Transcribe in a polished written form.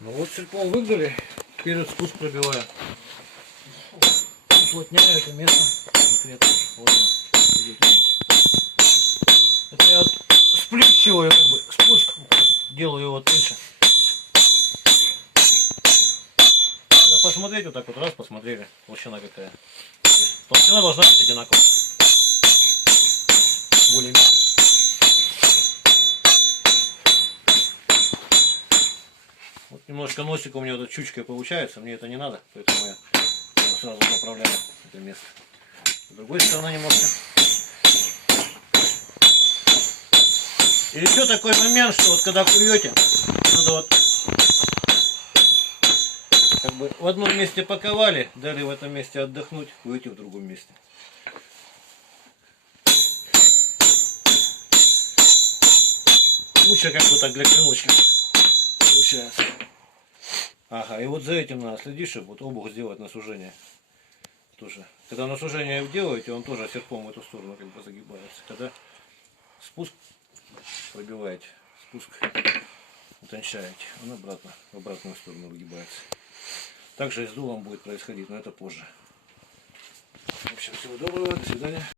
Ну вот серпом выгнали, теперь вот спуск пробиваю. Уплотняю это место конкретно. Вот оно. Это я сплющиваю как бы спуск, делаю его тоньше. Надо посмотреть вот так вот, раз посмотрели, толщина какая. Толщина должна быть одинаковая. Более-менее. Вот немножко носик у меня тут чучкой получается, мне это не надо, поэтому я его сразу поправляю это место. С другой стороны немножко. И еще такой момент, что вот когда куете, надо вот как бы в одном месте паковали, дали в этом месте отдохнуть, куете в другом месте. Лучше как бы так для клиночка получается. Ага, и вот за этим надо следить, чтобы вот обух сделать на сужение. Тоже. Когда на сужение делаете, он тоже серпом в эту сторону как бы загибается. Когда спуск пробиваете, спуск утончаете, он обратно, в обратную сторону выгибается. Также и с дулом будет происходить, но это позже. В общем, всего доброго, до свидания.